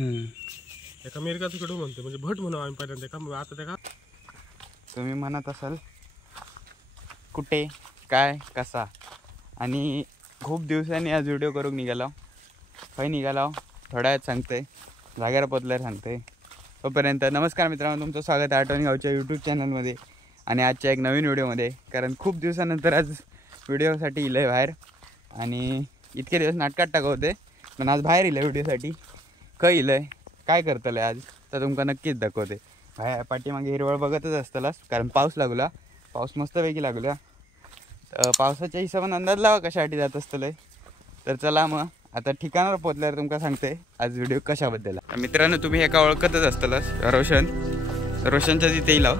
एका मिरगाचं किडू म्हणतो म्हणजे भट म्हणू आम्ही पहिल्यांदा का आता त्या का तुम्ही म्हणत असाल कुठे काय कसा आणि खूप दिवसांनी आज व्हिडिओ करून निघाला काही निघाला थोड्या वेळात सांगते जागेवर पोचल्यावर सांगते. तोपर्यंत नमस्कार मित्रांनो, तुमचं स्वागत आहे आठवणी गावच्या यूट्यूब चॅनलमध्ये आणि आजच्या एक नवीन व्हिडिओमध्ये. कारण खूप दिवसानंतर आज व्हिडिओसाठी इलं आहे बाहेर आणि इतके दिवस नाटकात टाकत होते पण आज बाहेर इलं व्हिडिओसाठी. काय इलं आहे काय करतलं आज तर तुमका नक्कीच दाखवते. बाहेर पाठीमागे हिरवळ बघतच असतलास कारण पाऊस लागला, पाऊस मस्तपैकी लागला. पावसाच्या हिशोबाने अंदाज लावा कशासाठी जात असतलं. तर चला मग आता ठिकाणावर पोचल्यावर तुमका सांगते आज व्हिडिओ कशाबद्दल. मित्रांनो तुम्ही एका ओळखतच असतलास रोशनच्या तिथेही लाव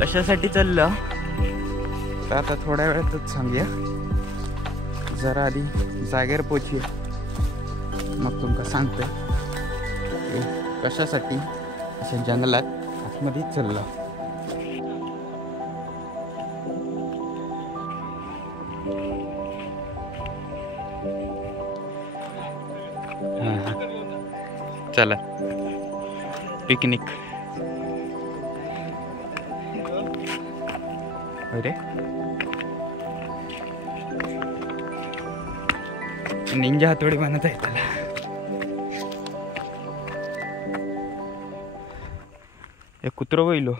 कशासाठी चाललं तर आता थोड्या वेळातच सांगूया. जरा आधी जागेवर पोचूया मग तुमका सांगते कशासाठी अशा जंगलात आतमध्ये चाललं. चला पिकनिक. अरे निंजा हातोडी म्हणत आहे त्याला. एक कुत्रो बैलो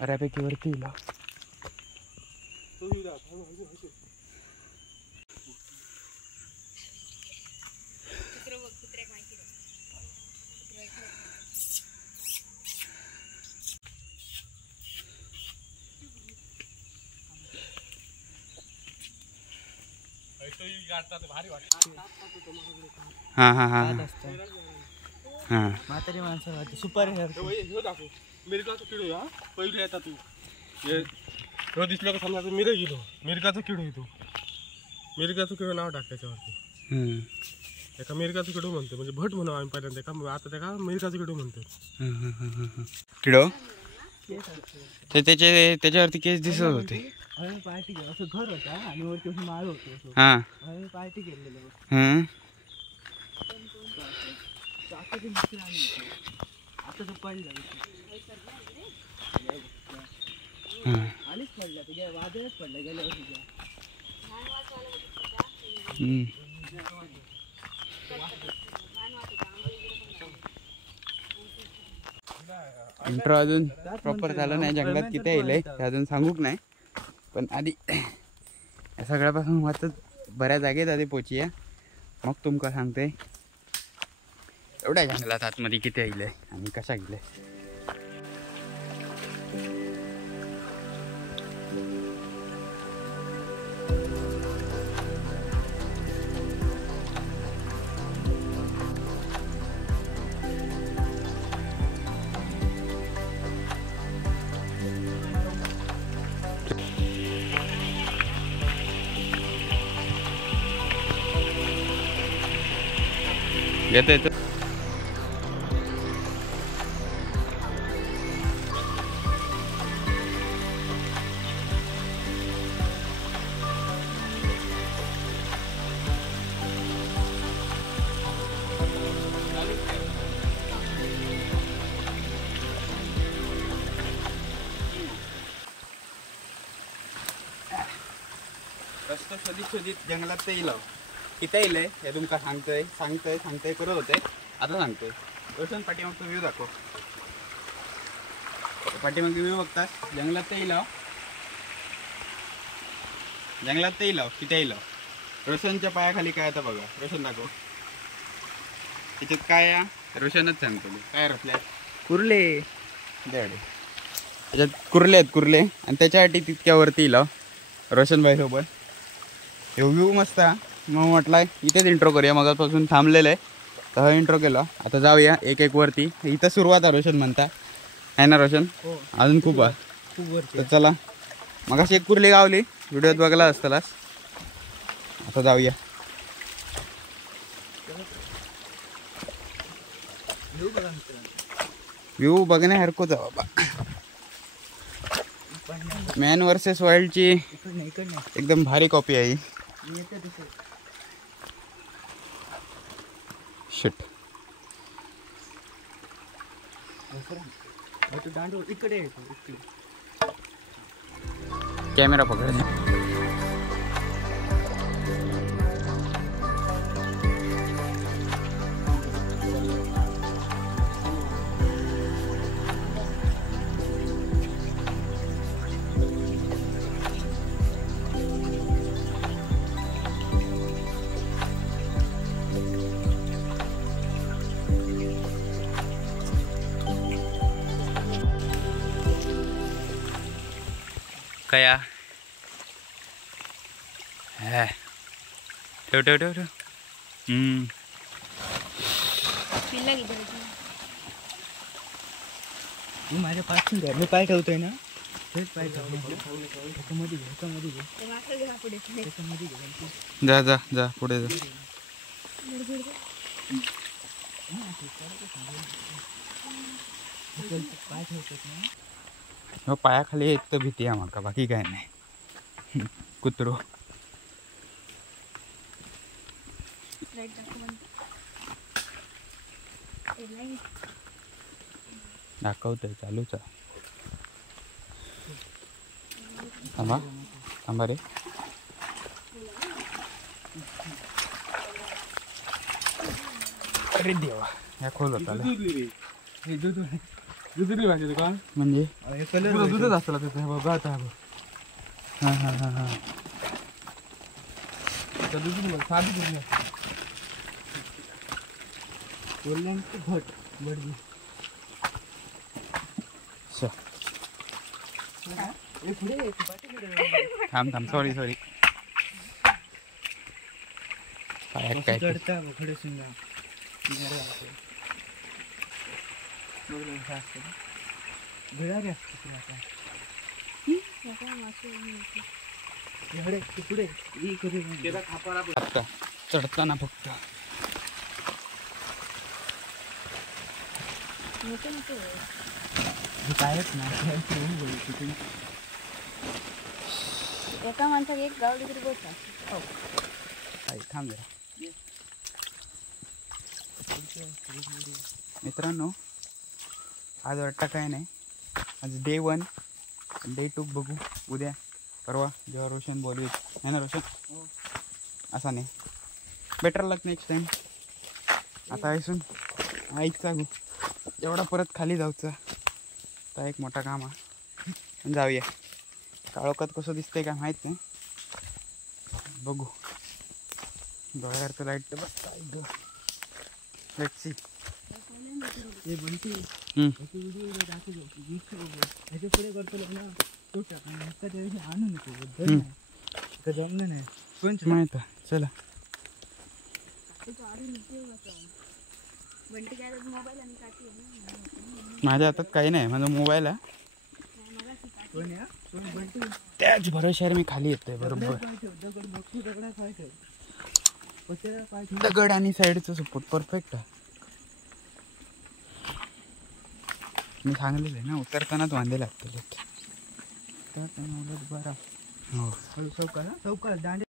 बऱ्यापैकी वरती इला. हाँ हाँ हाँ हाँ म्हातारी माणसं सुपर मिरगाचा किडू हा पहिले येतात तू हे दिसलं का समजा मिरग गेलो मिरगाचा किडू येतो. मिरगाचं किडू नाव टाक त्याच्यावरती. एका मिरगाचं किडू म्हणतो म्हणजे भट म्हणू आम्ही पहिल्यांदा का आता त्या का मिरगाचं किडू म्हणतो. किडो ते त्याच्यावरती केस दिसत होते. पार्टी असं घर होता आणि वरती माळ होतो. हा पार्टी केलेलं आता तो पडला आलीच पडला तुझ्या वादळच पडला गेल्या वर्षीच्या. इंट्रो अजून प्रॉपर झालं नाही. जंगलात किती येईल हे अजून सांगूक नाही पण आधी या सगळ्यापासून वाचत बऱ्या जागेत आधी पोचूया मग तुमका सांगते एवढ्या जंगलात आतमध्ये किती येईल आणि कशा गेले. येतं येतं रस्ता शोधित जंगलात ते येईल किती येईल हे तुमका सांगतोय करत होते. आता सांगतोय रोशन पाठीमागचा व्ह्यू दाखव. पाठीमागचा व्ह्यू बघता जंगलात ते येईल किती येईल. रोशनच्या पायाखाली काय आता बघा. रोशन दाखव त्याच्यात काय रोशनच सांगतो काय रचल्या कुर्ले त्याच्यात कुर्ले आणि त्याच्यासाठी तितक्यावरती येईल रोशनबाई सोबत. हे व्ह्यू मस्त मग म्हटलं इथेच इंट्रो करूया. मगापासून थांबलेलं आहे तर हा इंट्रो केला. आता जाऊया एक वरती. इथं सुरुवात आहे रोशन म्हणता आहे ना रोशन. अजून खूप आहे तर चला. मग अशी एक कुर्ली गावली व्हिडिओत बघला असतालास. आता जाऊया व्ह्यू बघा मित्रांनो. व्ह्यू बघण्यासारखंच आहे बाबा. मॅन वर्सेस वर्ल्डची इकडनं एकदम भारी कॉपी आहे. येते दिसत. शिट. तू दांडू इकडे येतो इकडे. कॅमेरा पकड. कया ठेव ठेव ठेव ठेव. तू माझ्या पासून घ्या. मी पाय ठेवतोय ना तेच पाय ठेवतो. त्याच्यामध्ये घे त्याच्यामध्ये घे त्याच्यामध्ये घे. जा जा जा पुढे जा. पाय ठेवतात ना. हो पायाखाली एक तर भीती आहे माका, बाकी काय नाही. कुत्रो दाखवतोय चालूच आहे. थांबा थांबा रे. अरे देवा या खोल होता हे दुधरी भाजी का म्हणजे. पुरा दूधच असतं त्याचं. बघा आता हां हां हां हां. दुधरी साधी दूध नाही. बोलल्यानंतर घट बडगी. थांब थांब सॉरी सॉरी. पायात काय ते. चढता खडे शिंगा. भिळारी असते तुला आता. इकडे तिकडे इकडे आता चढताना फक्त कायच ना. एका माणसाला एक गाव दुसरी बोट काय. थांब जरा. मित्रांनो आज वाटतं काय नाही. आज डे 1 डे 2 बघू उद्या परवा जेव्हा रोशन बोलू आहे ना रोशन. असा नाही. बेटर लक नेक्स्ट टाइम. आता ऐसून ऐक सांगू एवढा परत खाली जाऊचा तर एक मोठा काम आहे. जाऊया. काळोखात कसं दिसतंय काय माहीत नाही. बघू डोळ्यावरचं लाईट तर बघ काय ग. Let's see. हे बनती व्हिडिओ दाखवतो. ह्याच्या पुढे करतो ना तो टाक. त्यावेळी आणू नको जमलं नाही पण माहित आहे. चला माझ्या हातात काही नाही. माझा मोबाईल आहे. त्याच भरोश्यावर मी खाली येतोय बरोबर. दगड आणि साईडचं सपोर्ट परफेक्ट आहे. मी सांगलेलं आहे ना उतरतानाच वांदे लागतील. बरं हो चौका दांडे